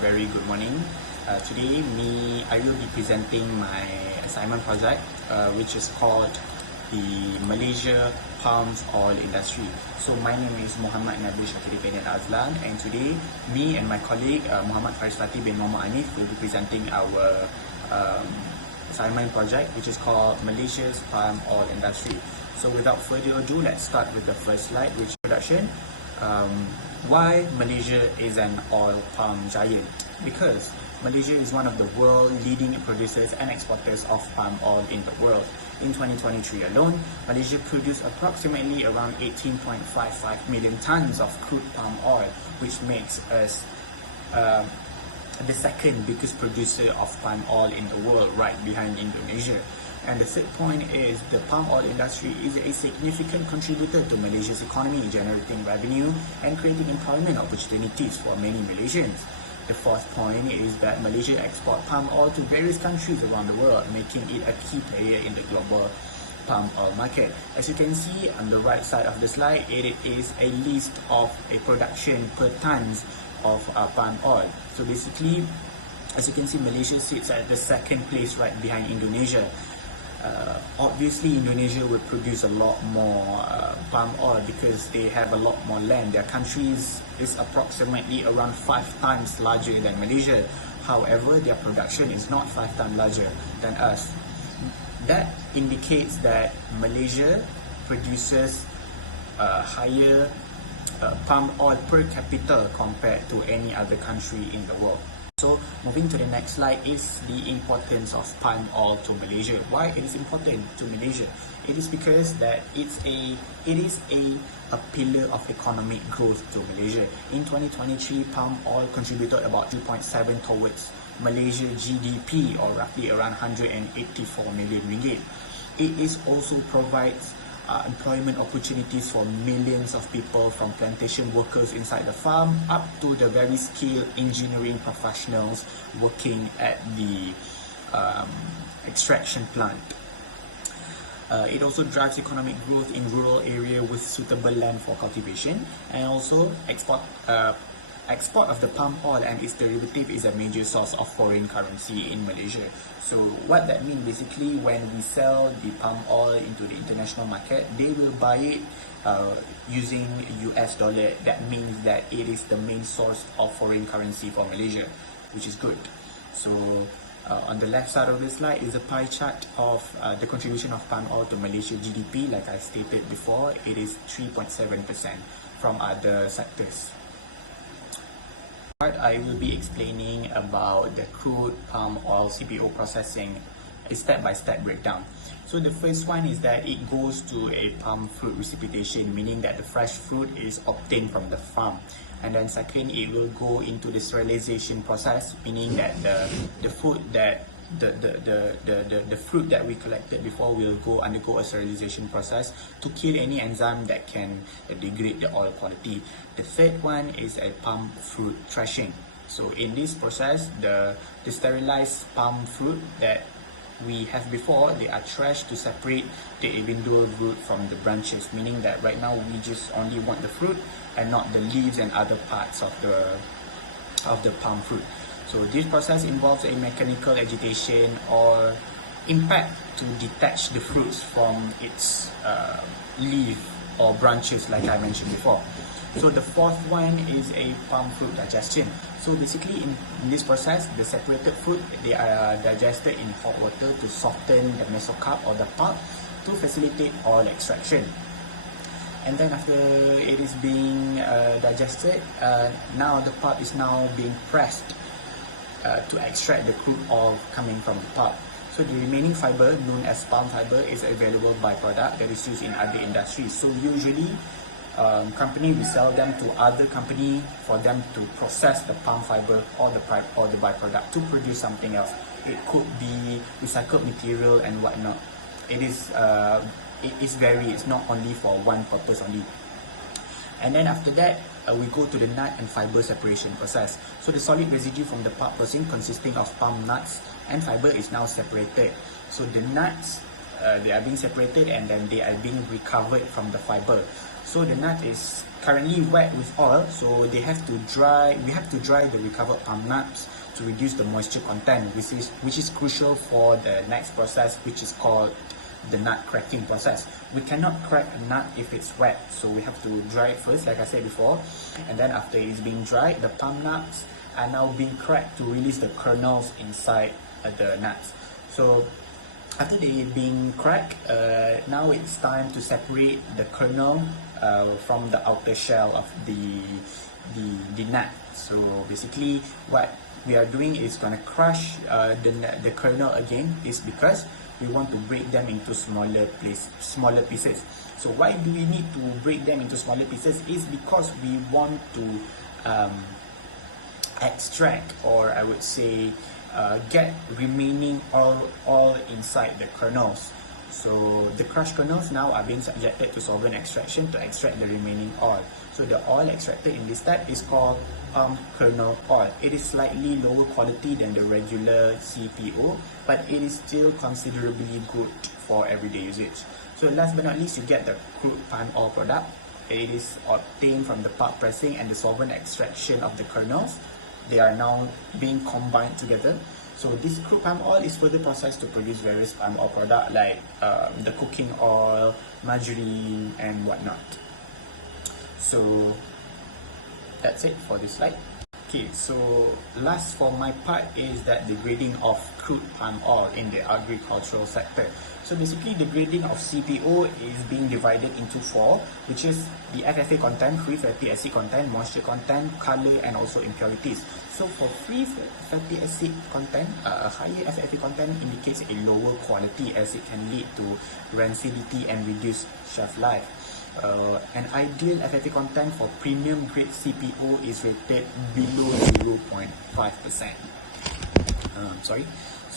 very good morning. Today, I will be presenting my assignment project, which is called the Malaysia Palm Oil Industry. So my name is Muhammad Nabil Azlan, and today, me and my colleague Muhammad Faris Fathi bin Muhammad Anif will be presenting our assignment project, which is called Malaysia's Palm Oil Industry. So without further ado, let's start with the first slide, which is introduction. Why Malaysia is an oil palm giant? Because Malaysia is one of the world leading producers and exporters of palm oil in the world. In 2023 alone, Malaysia produced approximately around 18.55 million tons of crude palm oil, which makes us the second biggest producer of palm oil in the world, right behind Indonesia. And the third point is the palm oil industry is a significant contributor to Malaysia's economy, generating revenue and creating employment opportunities for many Malaysians. The fourth point is that Malaysia exports palm oil to various countries around the world, making it a key player in the global palm oil market. As you can see on the right side of the slide, it is a list of a production per tons of palm oil. So basically, as you can see, Malaysia sits at the second place right behind Indonesia. Obviously, Indonesia will produce a lot more palm oil because they have a lot more land. Their country is approximately around 5 times larger than Malaysia. However, their production is not 5 times larger than us. That indicates that Malaysia produces higher palm oil per capita compared to any other country in the world. So moving to the next slide is the importance of palm oil to Malaysia. Why it is important to Malaysia? It is because that it is a pillar of economic growth to Malaysia. In 2023, palm oil contributed about 2.7 towards Malaysia GDP, or roughly around 184 million ringgit. It is also provides employment opportunities for millions of people, from plantation workers inside the farm up to the very skilled engineering professionals working at the extraction plant. It also drives economic growth in rural area with suitable land for cultivation, and also export of the palm oil and its derivative is a major source of foreign currency in Malaysia. So what that means, basically, when we sell the palm oil into the international market, they will buy it using US dollar. That means that it is the main source of foreign currency for Malaysia, which is good. So on the left side of the slide is a pie chart of the contribution of palm oil to Malaysia GDP. Like I stated before, it is 3.7% from other sectors. I will be explaining about the crude palm oil CPO processing, a step-by-step breakdown. So the first one is that it goes to a palm fruit precipitation, meaning that the fresh fruit is obtained from the farm. And then second, it will go into the sterilization process, meaning that the fruit that we collected before will undergo a sterilization process to kill any enzyme that can degrade the oil quality. The third one is a palm fruit threshing. So in this process, the sterilized palm fruit that we have before, they are threshed to separate the individual root from the branches, meaning that right now we just only want the fruit and not the leaves and other parts of the palm fruit. So this process involves a mechanical agitation or impact to detach the fruits from its leaf or branches, like I mentioned before. So the fourth one is a palm fruit digestion. So basically in this process, the separated fruit, they are digested in hot water to soften the mesocarp or the pulp to facilitate oil extraction. And then after it is being digested, now the pulp is now being pressed to extract the crude oil coming from the pulp. So the remaining fiber, known as palm fiber, is a valuable byproduct that is used in other industries. So usually, company will sell them to other company for them to process the palm fiber or the byproduct to produce something else. It could be recycled material and whatnot. It's not only for one purpose only. And then after that, we go to the nut and fiber separation process. So the solid residue from the pulp processing, consisting of palm nuts and fiber, is now separated. So the nuts, they are being separated and then they are being recovered from the fiber. So the nut is currently wet with oil, so they have to dry. We have to dry the recovered palm nuts to reduce the moisture content, which is crucial for the next process, which is called the nut cracking process. We cannot crack a nut if it's wet, so we have to dry it first, like I said before, and then after it's being dried, the palm nuts are now being cracked to release the kernels inside the nuts. So after they being cracked, now it's time to separate the kernel from the outer shell of the nut. So basically, what we are doing is gonna crush the kernel again, is because we want to break them into smaller pieces. So why do we need to break them into smaller pieces? Is because we want to extract, or I would say get remaining oil inside the kernels. So the crushed kernels now are being subjected to solvent extraction to extract the remaining oil. So the oil extracted in this type is called kernel oil. It is slightly lower quality than the regular CPO, but it is still considerably good for everyday usage. So last but not least, you get the crude palm oil product. It is obtained from the pulp pressing and the solvent extraction of the kernels. They are now being combined together. So this crude palm oil is further processed to produce various palm oil products like the cooking oil, margarine, and whatnot. So that's it for this slide. Okay, so last for my part is that the grading of crude palm oil in the agricultural sector. So basically the grading of CPO is being divided into four, which is the FFA content, free fatty acid content, moisture content, color, and also impurities. So for free fatty acid content, a higher FFA content indicates a lower quality, as it can lead to rancidity and reduced shelf life. An ideal FFA content for premium grade CPO is rated below 0.5%.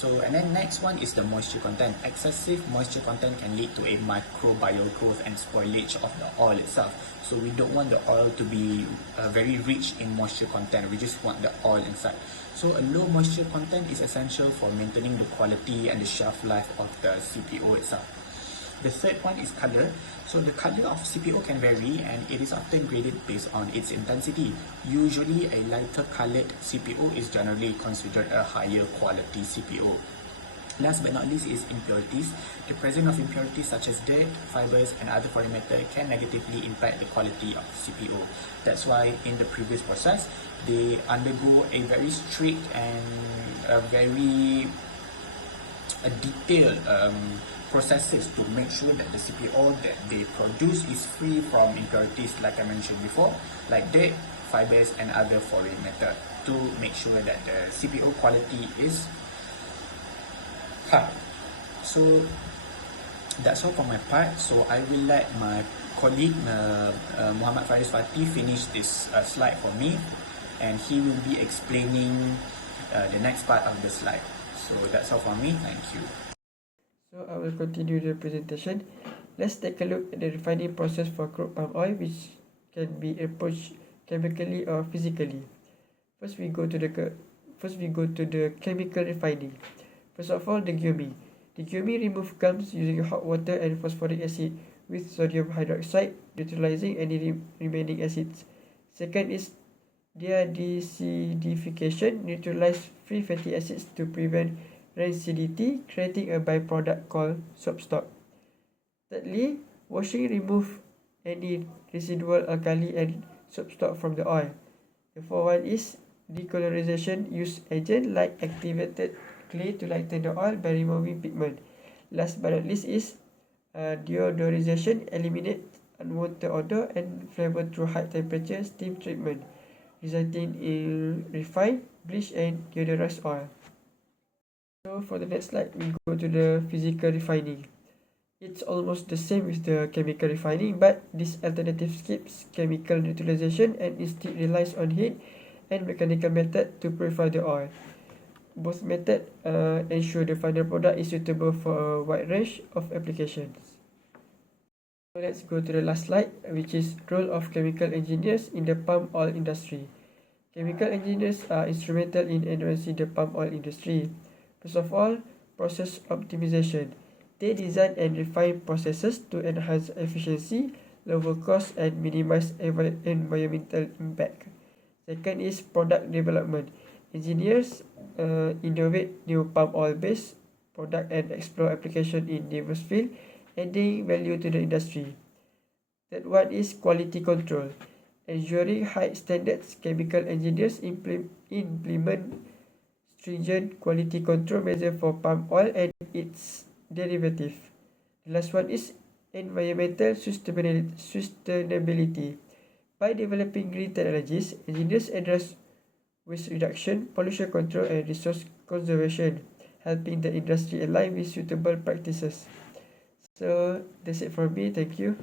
And then next one is the moisture content. Excessive moisture content can lead to a microbial growth and spoilage of the oil itself. So we don't want the oil to be very rich in moisture content. We just want the oil inside. So a low moisture content is essential for maintaining the quality and the shelf life of the CPO itself. The third one is color. So the color of CPO can vary, and it is often graded based on its intensity. Usually a lighter colored CPO is generally considered a higher quality CPO. Last but not least is impurities. The presence of impurities such as dirt, fibers, and other foreign matter can negatively impact the quality of CPO. That's why in the previous process, they undergo a very strict and a very detailed processes to make sure that the CPO that they produce is free from impurities, like I mentioned before, like dirt, fibers, and other foreign matter, to make sure that the CPO quality is high. So that's all for my part. So I will let my colleague Muhammad Faris Fathi finish this slide for me, and he will be explaining the next part of the slide. So that's all for me. Thank you. So I will continue the presentation. Let's take a look at the refining process for crude palm oil, which can be approached chemically or physically. First we go to the chemical refining. First of all, the GUMI. The GUMI remove gums using hot water and phosphoric acid with sodium hydroxide, neutralizing any remaining acids. Second is deacidification, neutralize free fatty acids to prevent rancidity, creating a byproduct called soap stock. Thirdly, washing remove any residual alkali and soap stock from the oil. The fourth one is decolorization, use agent like activated clay to lighten the oil by removing pigment. Last but not least is deodorization, eliminate unwanted odor and flavor through high temperature steam treatment, resulting in refined, bleached and deodorized oil. So for the next slide, we go to the physical refining. It's almost the same with the chemical refining, but this alternative skips chemical neutralization and instead relies on heat and mechanical method to purify the oil. Both methods ensure the final product is suitable for a wide range of applications. So let's go to the last slide, which is role of chemical engineers in the palm oil industry. Chemical engineers are instrumental in advancing the palm oil industry. First of all, process optimization. They design and refine processes to enhance efficiency, lower costs, and minimize environmental impact. Second is product development. Engineers innovate new palm oil-based product and explore application in diverse fields, adding value to the industry. Third one is quality control. Ensuring high standards, chemical engineers implement stringent quality control measures for palm oil and its derivative. The last one is environmental sustainability. By developing green technologies, engineers address waste reduction, pollution control, and resource conservation, helping the industry align with suitable practices. So that's it for me. Thank you.